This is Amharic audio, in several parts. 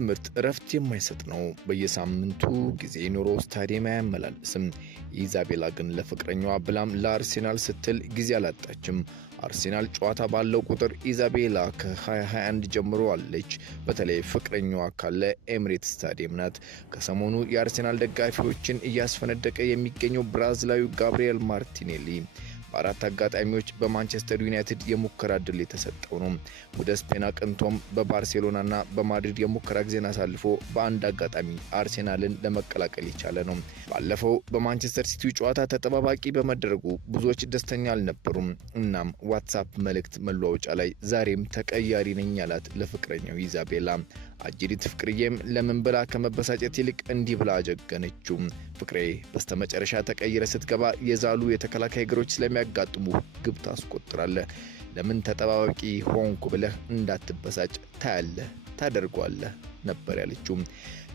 ትምህርት እረፍት የማይሰጥ ነው። በየሳምንቱ ጊዜ ኑሮ ስታዲየም አያመላልስም። ኢዛቤላ ግን ለፍቅረኛዋ ብላም ለአርሴናል ስትል ጊዜ አላጣችም። አርሴናል ጨዋታ ባለው ቁጥር ኢዛቤላ ከ2021 ጀምሮ አለች። በተለይ ፍቅረኛዋ ካለ ኤምሬትስ ስታዲየም ናት። ከሰሞኑ የአርሴናል ደጋፊዎችን እያስፈነደቀ የሚገኘው ብራዚላዊ ጋብሪኤል ማርቲኔሊ በአራት አጋጣሚዎች በማንቸስተር ዩናይትድ የሙከራ ዕድል የተሰጠው ነው። ወደ ስፔን አቅንቶም በባርሴሎናና በማድሪድ የሙከራ ጊዜን አሳልፎ በአንድ አጋጣሚ አርሴናልን ለመቀላቀል የቻለ ነው። ባለፈው በማንቸስተር ሲቲ ጨዋታ ተጠባባቂ በመደረጉ ብዙዎች ደስተኛ አልነበሩም። እናም ዋትስአፕ መልእክት መለዋወጫ ላይ ዛሬም ተቀያሪ ነኝ ያላት ለፍቅረኛው ኢዛቤላ አጅሪት ፍቅርዬም ለምን ብላ ከመበሳጨት ይልቅ እንዲህ ብላ አጀገነችው። ፍቅሬ በስተመጨረሻ ተቀይረ ስትገባ የዛሉ የተከላካይ እግሮች ስለሚያጋጥሙ ግብ ታስቆጥራለህ። ለምን ተጠባባቂ ሆንኩ ብለህ እንዳትበሳጭ ታያለህ፣ ታደርጓለህ ነበር ያለችው።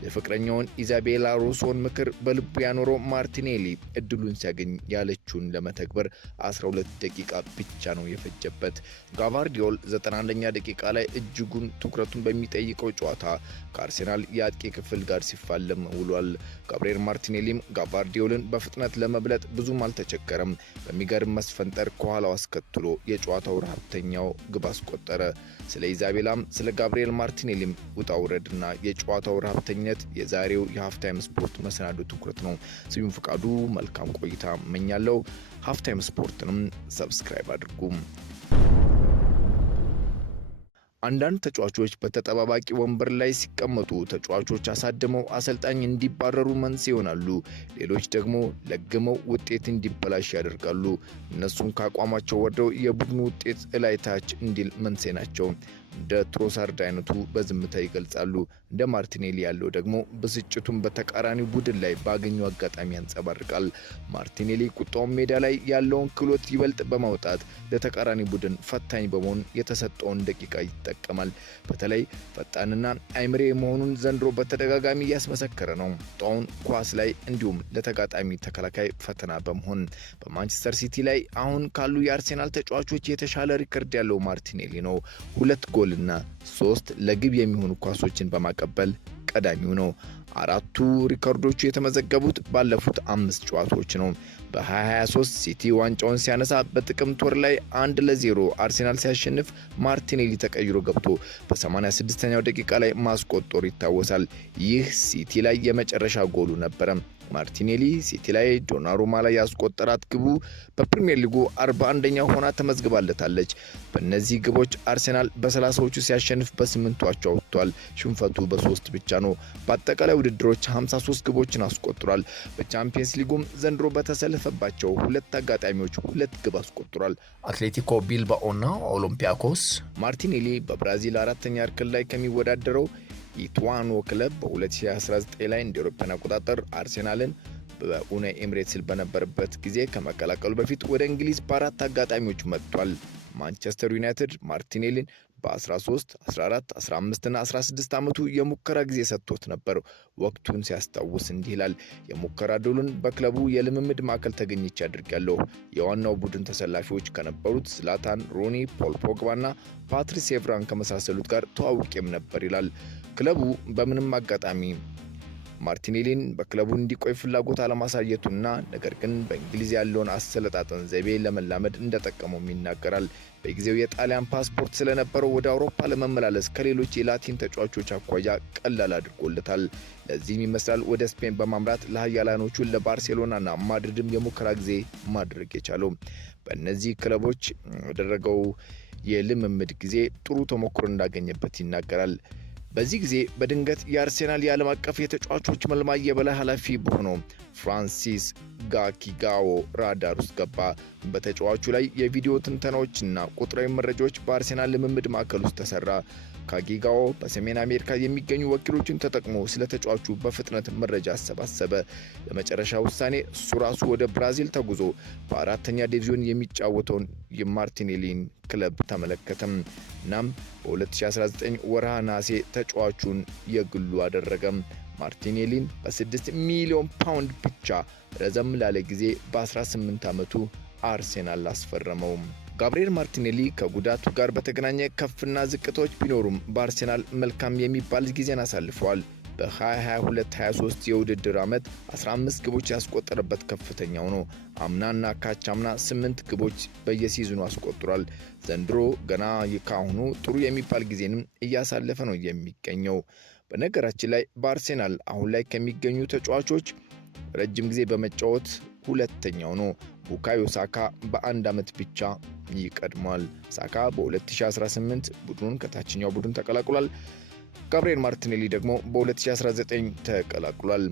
የፍቅረኛውን ኢዛቤላ ሮሶን ምክር በልቡ ያኖረው ማርቲኔሊ እድሉን ሲያገኝ ያለችውን ለመተግበር 12 ደቂቃ ብቻ ነው የፈጀበት። ጋቫርዲዮል 91ኛ ደቂቃ ላይ እጅጉን ትኩረቱን በሚጠይቀው ጨዋታ ከአርሴናል የአጥቂ ክፍል ጋር ሲፋለም ውሏል። ጋብሪኤል ማርቲኔሊም ጋቫርዲዮልን በፍጥነት ለመብለጥ ብዙም አልተቸገረም። በሚገርም መስፈንጠር ከኋላው አስከትሎ የጨዋታው ረሀብተኛው ግብ አስቆጠረ። ስለ ኢዛቤላም ስለ ጋብሪኤል ማርቲኔሊም ውጣ ውረድና የጨዋታው ረሀብተኛ የዛሬው የሃፍታይም ስፖርት መሰናዶ ትኩረት ነው። ስዩም ፍቃዱ መልካም ቆይታ እመኛለሁ። ሃፍታይም ስፖርትንም ሰብስክራይብ አድርጉ። አንዳንድ ተጫዋቾች በተጠባባቂ ወንበር ላይ ሲቀመጡ ተጫዋቾች አሳድመው አሰልጣኝ እንዲባረሩ መንስኤ ይሆናሉ። ሌሎች ደግሞ ለግመው ውጤት እንዲበላሽ ያደርጋሉ። እነሱም ከአቋማቸው ወርደው የቡድኑ ውጤት እላይ ታች እንዲል መንስኤ ናቸው። እንደ ትሮሳርድ አይነቱ በዝምታ ይገልጻሉ። እንደ ማርቲኔሊ ያለው ደግሞ ብስጭቱን በተቃራኒ ቡድን ላይ ባገኘው አጋጣሚ ያንጸባርቃል። ማርቲኔሊ ቁጣውን ሜዳ ላይ ያለውን ክህሎት ይበልጥ በማውጣት ለተቃራኒ ቡድን ፈታኝ በመሆን የተሰጠውን ደቂቃ ይጠቀማል። በተለይ ፈጣንና አይምሬ መሆኑን ዘንድሮ በተደጋጋሚ እያስመሰከረ ነው። ጣውን ኳስ ላይ እንዲሁም ለተጋጣሚ ተከላካይ ፈተና በመሆን በማንቸስተር ሲቲ ላይ አሁን ካሉ የአርሴናል ተጫዋቾች የተሻለ ሪከርድ ያለው ማርቲኔሊ ነው። 2 ጎልና 3 ለግብ የሚሆኑ ኳሶችን በማቀበል ቀዳሚው ነው። 4ቱ ሪከርዶቹ የተመዘገቡት ባለፉት 5 ጨዋታዎች ነው። በ2023 ሲቲ ዋንጫውን ሲያነሳ በጥቅምት ወር ላይ 1-0 አርሴናል ሲያሸንፍ ማርቲኔሊ ተቀይሮ ገብቶ በ86ኛው ደቂቃ ላይ ማስቆጠሩ ይታወሳል። ይህ ሲቲ ላይ የመጨረሻ ጎሉ ነበረ። ማርቲኔሊ ሲቲ ላይ ዶናሩማ ላይ ያስቆጠራት ግቡ በፕሪሚየር ሊጉ 41ኛ ሆና ተመዝግባለታለች። በእነዚህ ግቦች አርሴናል በ30ዎቹ ሲያሸንፍ በ8ቱ አቻ ወጥቷል። ሽንፈቱ በ3 ብቻ ነው። በአጠቃላይ ውድድሮች 53 ግቦችን አስቆጥሯል። በቻምፒየንስ ሊጉም ዘንድሮ በተሰለፈባቸው 2 አጋጣሚዎች 2 ግብ አስቆጥሯል። አትሌቲኮ ቢልባኦና ኦሎምፒያኮስ። ማርቲኔሊ በብራዚል 4ኛ እርከን ላይ ከሚወዳደረው ኢቱዋኖ ክለብ በ2019 ላይ እንደ አውሮፓውያን አቆጣጠር አርሴናልን በኡናይ ኤምሬትስ በነበረበት ጊዜ ከመቀላቀሉ በፊት ወደ እንግሊዝ በ4 አጋጣሚዎች መጥቷል። ማንቸስተር ዩናይትድ ማርቲኔሊን በ13፣ 14፣ 15 እና 16 ዓመቱ የሙከራ ጊዜ ሰጥቶት ነበር። ወቅቱን ሲያስታውስ እንዲህ ይላል። የሙከራ ዕድሉን በክለቡ የልምምድ ማዕከል ተገኝቼ አድርጌያለሁ። የዋናው ቡድን ተሰላፊዎች ከነበሩት ዝላታን፣ ሮኒ፣ ፖል ፖግባና ፓትሪስ ኤቭራን ከመሳሰሉት ጋር ተዋውቄም ነበር ይላል። ክለቡ በምንም አጋጣሚ ማርቲኔሊን በክለቡ እንዲቆይ ፍላጎት አለማሳየቱና ነገር ግን በእንግሊዝ ያለውን አሰለጣጠን ዘይቤ ለመላመድ እንደጠቀመውም ይናገራል። በጊዜው የጣሊያን ፓስፖርት ስለነበረው ወደ አውሮፓ ለመመላለስ ከሌሎች የላቲን ተጫዋቾች አኳያ ቀላል አድርጎለታል። ለዚህም ይመስላል ወደ ስፔን በማምራት ለሀያላኖቹ ለባርሴሎናና ማድሪድም የሙከራ ጊዜ ማድረግ የቻለው። በእነዚህ ክለቦች ያደረገው የልምምድ ጊዜ ጥሩ ተሞክሮ እንዳገኘበት ይናገራል። በዚህ ጊዜ በድንገት የአርሴናል የዓለም አቀፍ የተጫዋቾች መልማይ የበላይ ኃላፊ በሆነው ፍራንሲስ ጋኪጋኦ ራዳር ውስጥ ገባ። በተጫዋቹ ላይ የቪዲዮ ትንተናዎችና ቁጥራዊ መረጃዎች በአርሴናል ልምምድ ማዕከል ውስጥ ተሰራ። ጋኪጋኦ በሰሜን አሜሪካ የሚገኙ ወኪሎችን ተጠቅሞ ስለ ተጫዋቹ በፍጥነት መረጃ አሰባሰበ። ለመጨረሻ ውሳኔ እሱ ራሱ ወደ ብራዚል ተጉዞ በ4ኛ ዲቪዥን የሚጫወተውን የማርቲኔሊን ክለብ ተመለከተም። እናም በ2019 ወርሃ ነሐሴ ተጫዋቹን የግሉ አደረገም። ማርቲኔሊን በ6 ሚሊዮን ፓውንድ ብቻ ረዘም ላለ ጊዜ በ18 ዓመቱ አርሴናል አስፈረመው። ጋብሪኤል ማርቲኔሊ ከጉዳቱ ጋር በተገናኘ ከፍና ዝቅቶች ቢኖሩም በአርሰናል መልካም የሚባል ጊዜን አሳልፈዋል። በ2022-23 የውድድር ዓመት 15 ግቦች ያስቆጠረበት ከፍተኛው ነው። አምናና ካቻምና 8 ግቦች በየሲዝኑ አስቆጥሯል። ዘንድሮ ገና ካሁኑ ጥሩ የሚባል ጊዜንም እያሳለፈ ነው የሚገኘው። በነገራችን ላይ በአርሰናል አሁን ላይ ከሚገኙ ተጫዋቾች ረጅም ጊዜ በመጫወት ሁለተኛው ነው። ቡካዮ ሳካ በአንድ ዓመት ብቻ ይቀድማል። ሳካ በ2018 ቡድኑን ከታችኛው ቡድን ተቀላቅሏል። ጋብሪኤል ማርቲኔሊ ደግሞ በ2019 ተቀላቅሏል።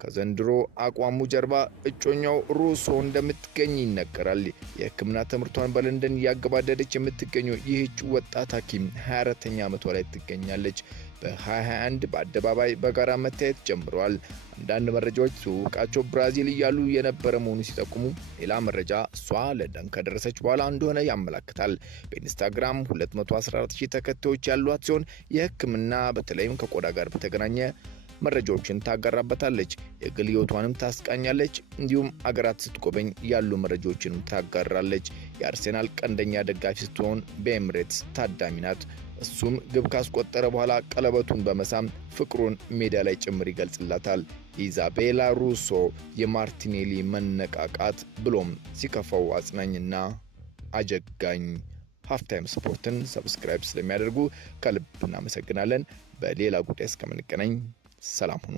ከዘንድሮ አቋሙ ጀርባ እጮኛው ሩሶ እንደምትገኝ ይነገራል። የሕክምና ትምህርቷን በለንደን ያገባደደች የምትገኘው ይህች ወጣት ሐኪም 24ኛ ዓመቷ ላይ ትገኛለች። በ2021 በአደባባይ በጋራ መታየት ጀምረዋል። አንዳንድ መረጃዎች ትውውቃቸው ብራዚል እያሉ የነበረ መሆኑ ሲጠቁሙ፣ ሌላ መረጃ እሷ ለንደን ከደረሰች በኋላ እንደሆነ ያመለክታል። በኢንስታግራም 214,000 ተከታዮች ያሏት ሲሆን የሕክምና በተለይም ከቆዳ ጋር በተገናኘ መረጃዎችን ታጋራበታለች። የግል ሕይወቷንም ታስቃኛለች። እንዲሁም አገራት ስትጎበኝ ያሉ መረጃዎችንም ታጋራለች። የአርሰናል ቀንደኛ ደጋፊ ስትሆን በኤምሬትስ ታዳሚ ናት። እሱም ግብ ካስቆጠረ በኋላ ቀለበቱን በመሳም ፍቅሩን ሜዳ ላይ ጭምር ይገልጽላታል። ኢዛቤላ ሩሶ የማርቲኔሊ መነቃቃት ብሎም ሲከፋው አጽናኝና አጀጋኝ። ሃፍታይም ስፖርትን ሰብስክራይብ ስለሚያደርጉ ከልብ እናመሰግናለን። በሌላ ጉዳይ እስከምንገናኝ ሰላም ሁኑ።